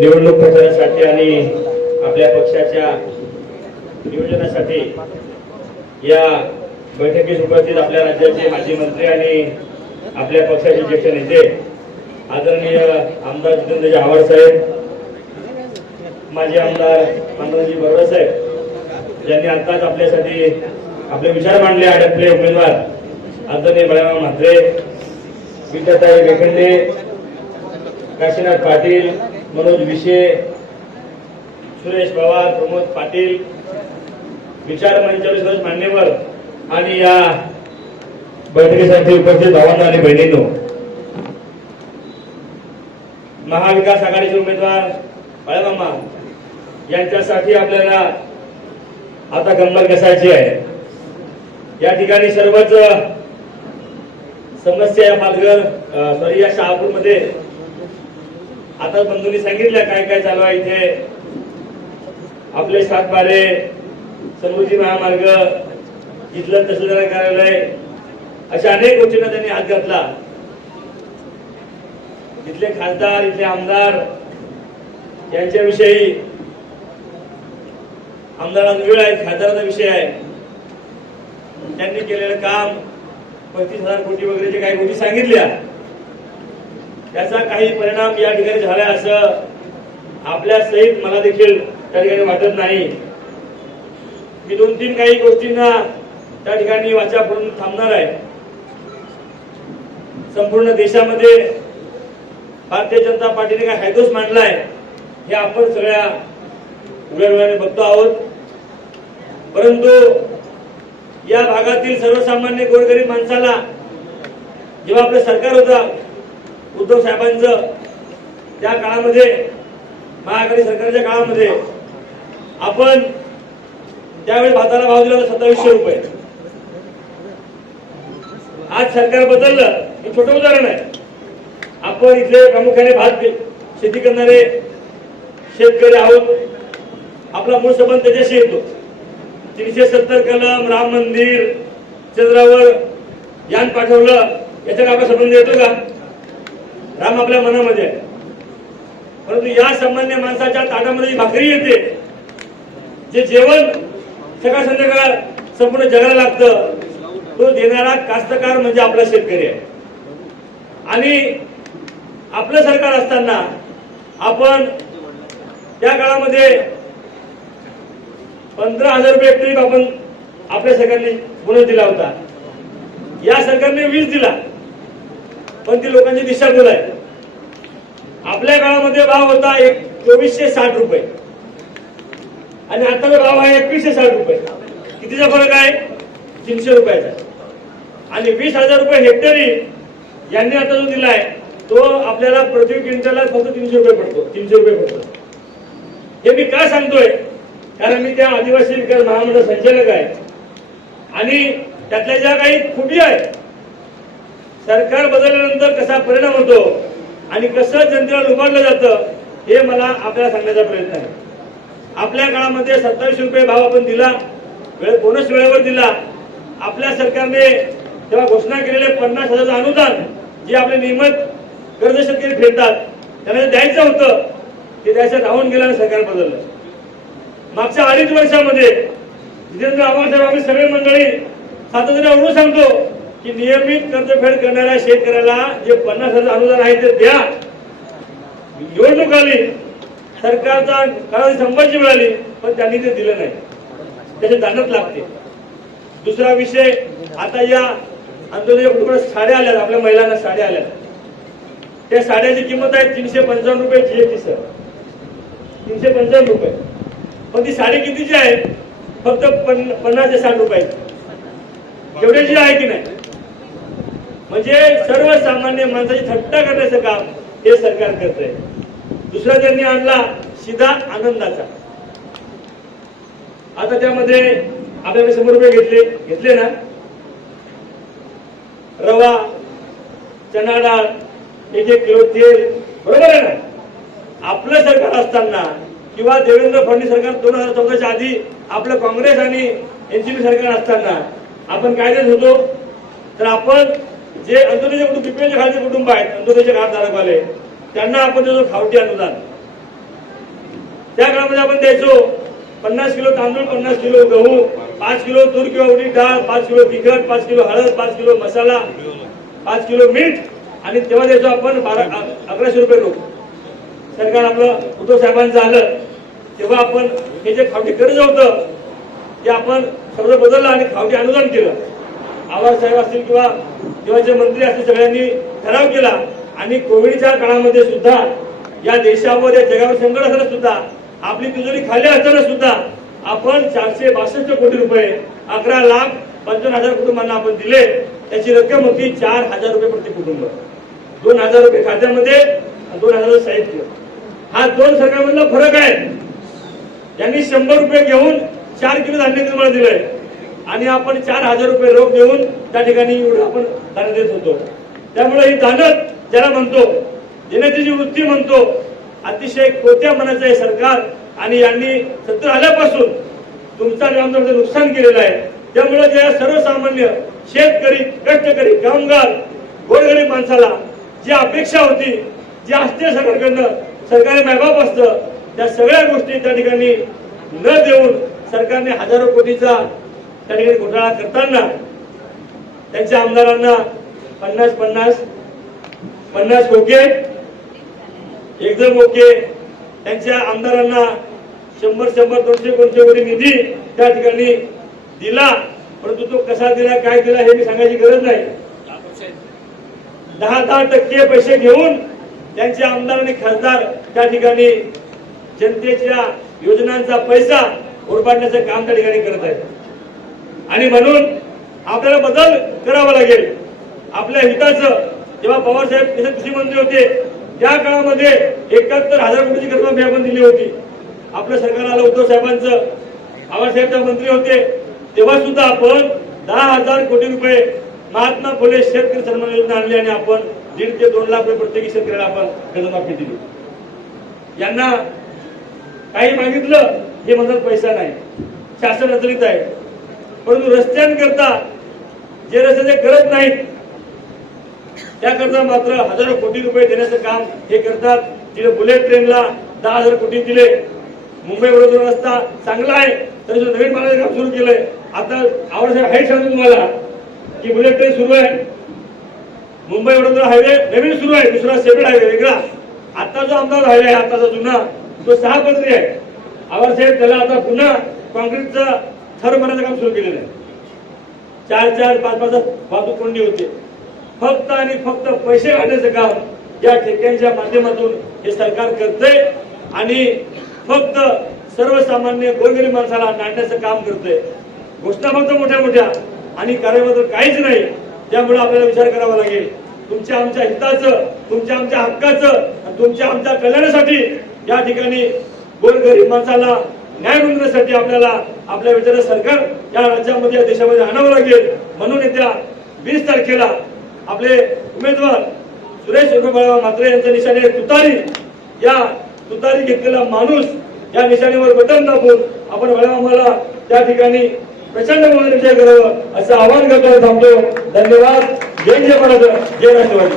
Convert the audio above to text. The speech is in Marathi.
निवडणूक प्रचारासाठी आणि आपल्या पक्षाच्या नियोजनासाठी या बैठकीस उपस्थित आपल्या राज्याचे माजी मंत्री आणि आपल्या पक्षाचे ज्येष्ठ नेते आदरणीय आमदार जितेंद्रजी आव्हाड साहेब माजी आमदार आमदारजी बरोबर साहेब ज्यांनी आताच आपल्यासाठी आपले विचार मांडले आणि आपले उमेदवार. आदरणीय बळराम म्हात्रे विद्याताई वेखंडे काशीनाथ पाटील मनोज विशे सुरेश पवार प्रमोद पाटील विचार मंचावर सर्व मान्यवर आणि या बैठकीसाठी उपस्थित भावांना आणि बहिणींनो महाविकास आघाडीचे उमेदवार बाळामामा यांच्यासाठी आपल्याला आता कंबर कसायची आहे. या ठिकाणी सर्वच समस्या या पालघर सॉरी या शहापूरमध्ये आता बंधूंनी सांगितलं काय काय चालू आहे इथे? आपले सातबारे समृद्धी महामार्ग इथलं तहसीलदार कार्यालय अशा अनेक गोष्टींना त्यांनी हात घातला. इथले खासदार इथले आमदार यांच्याविषयी आमदारांना वेळ आहे खासदाराचा विषय आहे. त्यांनी केलेलं काम पस्तीस हजार कोटी वगैरे जे काही गोष्टी सांगितल्या. त्याचा काही परिणाम या ठिकाणी झाला असं आपल्या सहित मला देखील त्या ठिकाणी वाटत नाही. मी दोन तीन काही गोष्टींना त्या ठिकाणी वाचा करून थांबणार आहे. संपूर्ण देशामध्ये भारतीय जनता पार्टीने काय हायदोस मांडलाय हे आपण सगळ्या उघड्याने बघतो आहोत. परंतु या भागातील सर्वसामान्य गोरगरीब माणसाला जेव्हा आपलं सरकार होतं उद्धव साहेबांचं त्या काळामध्ये महाआघाडी सरकारच्या काळामध्ये आपण त्यावेळी भाताला भाव दिला होता सत्तावीसशे रुपये. आज सरकार बदललं हे छोटं उदाहरण आहे. आपण इथले प्रामुख्याने भात शेती करणारे शेतकरी आहोत. आपला मूळ संबंध त्याच्याशी येतो. तीनशे सत्तर कलम राम मंदिर चंद्रावर यान पाठवलं याच्यात आपला संबंध येतो का? राम आपल्या मनामध्ये. आहे परंतु या सामान्य माणसाच्या ताटामध्ये जी भाकरी येते जे जेवण सकाळ संध्याकाळ संपूर्ण जगाला लागतं तो देणारा कास्तकार म्हणजे आपला शेतकरी आहे. आणि आपलं सरकार असताना आपण त्या काळामध्ये पंधरा हजार रुपये ट्रीप आपण आपल्या सरकारने बोनस दिला होता. या सरकारने वीस दिला. पण ती लोकांची दिशाभूल आहे आपल्या काळामध्ये भाव होता एक चोवीसशे साठ रुपये. आणि आताचा भाव आहे एकवीसशे साठ रुपये. कितीचा फरक आहे? तीनशे रुपयाचा. आणि वीस हजार रुपये हेक्टरी यांनी आता जो दिला आहे तो आपल्याला प्रति क्विंटलला फक्त तीनशे रुपये पडतो. तीनशे रुपये पडतो. हे मी का सांगतोय? कारण मी त्या आदिवासी विकास महामंडळ संचालक आहे. आणि त्यातल्या ज्या काही खुबी आहेत सरकार बदलल्यानंतर कसा परिणाम होतो आणि कसं जनतेला लुबाडलं जातं हे मला आपल्याला सांगण्याचा प्रयत्न आहे. आपल्या काळामध्ये सत्तावीस रुपये भाव आपण दिला वेळ बोनस वेळेवर दिला. आपल्या सरकारने तेव्हा घोषणा केलेले पन्नास हजारचं अनुदान जे आपले नियमित कर्ज शेतकरी फेडतात त्यांना जे द्यायचं होतं ते द्यायचं राहून गेलं आणि सरकार बदललं. मागच्या अडीच वर्षामध्ये जितेंद्र आव्हाड साहेब आम्ही सगळे मंडळी सातत्याने एवढं सांगतो की नियमित कर्जफेड करणाऱ्या शेतकऱ्याला जे पन्नास हजार अनुदान आहे ते द्या. निवडणूक आली सरकारचा कालावधी संभाजी मिळाली पण त्यांनी ते दिलं नाही. त्याचे दानत लागते. दुसरा विषय आता या आंदोलन कुटुंबात साड्या आल्यात आपल्या महिलांना साड्या आल्या त्या साड्याची किंमत आहे तीनशे पंचावन्न रुपये जीएसटी सर. तीनशे पंचावन्न रुपये. पण ती साडी कितीची आहे? फक्त पन्नास ते साठ रुपयाची. जेवढ्याची आहे की नाही? म्हणजे सर्वसामान्य माणसाची थट्टा करण्याचं काम हे सरकार करत आहे दुसरा त्यांनी आणला सीधा आनंदाचा. आता त्यामध्ये आपल्याकडे शंभर रुपये घेतले घेतले ना? रवा चणा डाळ एक एक किलो तेल बरोबर आहे ना? आपलं सरकार असताना किंवा देवेंद्र फडणवीस सरकार दोन हजार चौदाच्या आधी आपलं काँग्रेस आणि एनसीपी सरकार असताना आपण काय देत होतो? तर आपण जे अंत्योदय कुटुंब बीपीएलच्या खालचे कुटुंब आहेत अंत्योदयचे कार्ड त्यांना आपण देतो खावटी अनुदान. त्या काळामध्ये आपण द्यायचो पन्नास किलो तांदूळ पन्नास किलो गहू पाच किलो तूर किंवा उडी डाळ पाच किलो तिखट पाच किलो हळद पाच किलो मसाला पाच किलो मीठ आणि तेव्हा द्यायचो आपण बारा अकराशे रुपये रोख. सरकार आपलं उद्धव साहेबांचं आलं तेव्हा आपण हे जे खावटी कर्ज होतं ते आपण सर्व बदललं आणि खावटी अनुदान केलं. आवाज साहेब असतील किंवा तेव्हाचे मंत्री असतील सगळ्यांनी ठराव केला आणि कोविडच्या काळामध्ये सुद्धा या देशावर या जगावर संकट असताना सुद्धा आपली तिजोरी खाली असताना सुद्धा आपण चारशे बासष्ट कोटी रुपये अकरा लाख पंचावन्न हजार कुटुंबांना आपण दिले. त्याची रक्कम होती चार हजार रुपये प्रति कुटुंब. दोन हजार रुपये खात्यामध्ये दोन हजार साहित्य. हा दोन सरकारमधला फरक आहे. त्यांनी शंभर रुपये घेऊन चार किलो धान्य निर्माण दिलंय. आणि आपण चार हजार रुपये रोख देऊन त्या ठिकाणी एवढं आपण दान देत होतो. त्यामुळे ही दानत ज्याला म्हणतो देण्याची जी वृत्ती म्हणतो अतिशय कोत्या मनाचं आहे सरकार आणि यांनी सत्तर आल्यापासून तुमचा आमचं नुकसान केलेलं आहे. त्यामुळे जे सर्वसामान्य शेतकरी कष्टकरी कामगार गोरगरीब माणसाला जी अपेक्षा होती जी असते सरकारकडनं सरकारी मायबाप असतं त्या सगळ्या गोष्टी त्या ठिकाणी न देऊन सरकारने हजारो कोटीचा त्या ठिकाणी घोटाळा करताना त्यांच्या आमदारांना पन्नास पन्नास पन्नास ओके एकदम ओके त्यांच्या आमदारांना शंभर शंभर दोनशे दोनशे कोटी निधी त्या ठिकाणी दिला परंतु तो कसा दिला काय दिला हे मी सांगायची गरज नाही. दहा दहा टक्के पैसे घेऊन त्यांचे आमदार आणि खासदार त्या ठिकाणी जनतेच्या योजनांचा पैसा उरपाडण्याचं काम त्या ठिकाणी करत आहेत. आणि म्हणून आपल्याला बदल करावा लागेल. आपल्या हिताचं जेव्हा पवारसाहेब कृषी मंत्री होते त्या काळामध्ये एकाहत्तर हजार कोटीची कर्जमाफी आपण दिली होती. आपल्या सरकार आलं उद्धव साहेबांचं. आवाज मंत्री होते तेव्हा सुद्धा आपण दहा हजार कोटी रुपये महात्मा फुले शेतकरी सन्मान योजना आणली आणि आपण दीड ते दोन लाख रुपये प्रत्येकी शेतकऱ्याला आपण कर्जमाफी दिली. यांना काही मागितलं हे म्हणतात पैसा नाही. शासन अडचणीत आहे. परंतु रस्त्यांकरता जे रस्ते ते करत नाहीत त्याकरता मात्र हजारो कोटी रुपये देण्याचं काम हे करतात. तिथे बुलेट ट्रेनला दहा हजार कोटी दिले. मुंबई वडोदरा रस्ता चांगला आहे तरी जो नवीन मार्गाचं काम सुरू केलंय आता आवड हे सांगतो तुम्हाला की बुलेट ट्रेन सुरू आहे. मुंबई वडोदरा हायवे नवीन सुरू आहे दुसरा सेपरेट हायवे वेगळा. आता जो आमदार हायवे आहे आताचा जुना तो सहा पदरी आहे. आवाज त्याला आता पुन्हा कॉन्क्रीटचा थर मारण्याचं काम सुरू केलेलं आहे. चार चार पाच पाच वाहतूक कोंडी होते. फक्त आणि फक्त पैसे काढण्याचं काम या ठेक्यांच्या माध्यमातून हे सरकार करतंय आणि फक्त सर्वसामान्य गोरगरीब माणसाला नाडण्याचं काम करतंय. घोषणा फक्त मोठ्या मोठ्या आणि कार्यमात्र काहीच नाही. त्यामुळे आपल्याला विचार करावा लागेल. तुमच्या आमच्या हिताचं तुमच्या आमच्या हक्काचं आणि तुमच्या आमच्या कल्याणासाठी या ठिकाणी गोरगरीब माणसाला न्याय मिळवण्यासाठी आपल्याला आपल्या विचार सरकार या राज्यामध्ये या देशामध्ये आणावं लागेल. म्हणून येत्या वीस तारखेला आपले उमेदवार सुरेश उर्फबाळा मात्रे यांच्या निशाणे तुतारी या तुतारी घेतलेला माणूस या निशाणीवर बटन दाबून आपण बळामाला त्या ठिकाणी प्रचंड म्हणून विजय करावं असं आवाहन करताना थांबतो धन्यवाद. जय जय महाराज जय राष्ट्रवादी.